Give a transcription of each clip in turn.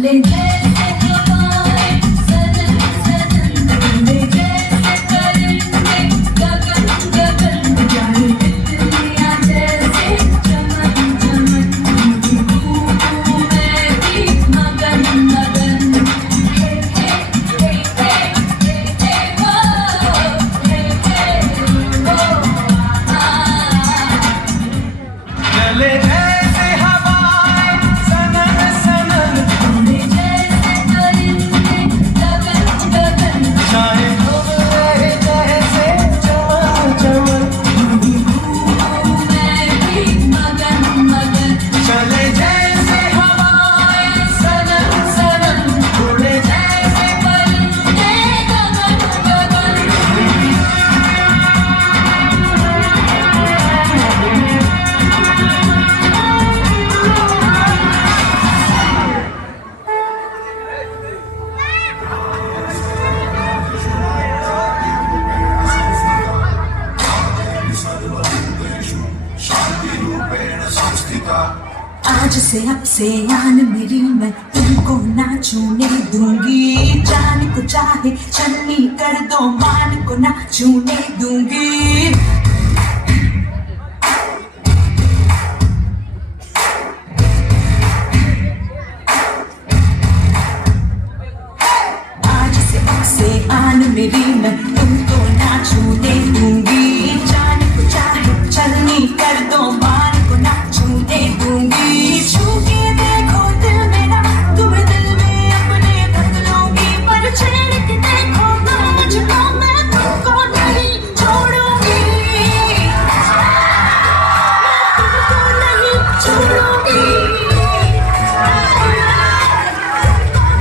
चले जैसे हवाएं सनम सनम उड़े जैसे परिंदे गगन गगन जाने तितलियां जैसे चमन चमन उनकी बूंदों में भी मगन मगन हे हे हे हे हे हे वो हे हे वो चले जैसे हवाएं सनन सनन उड़े जैसे परिंदे गगन गगन चाहे डूब रहे जैसे चमन चमन उनकी बूंदों में भी मगन मगन चले जैसे हवाएं सनन सनन उड़े जैसे परिंदे गगन गगन आज से अब से आन मेरी मैं तुमको ना छूने दूंगी जान को चाहे छन्नी कर दो मान को ना छूने दूंगी आज से अब से आन मेरी मैं तुमको ना छूने दूंगी जान को चाहे छलनी कर दो मान को ना छूने दूंगी छू के देखो दिल मेरा तुम्हें दिल में अपने रख लूंगी पर छेड़ के देखो ना मुझको मैं तुमको नहीं छोड़ूंगी तुमको नहीं छोड़ूंगी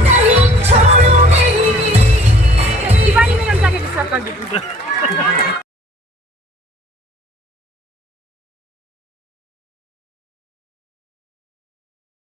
नहीं छोड़ूंगी दिवाली में हम जाके डिस्कस कर देते हैं।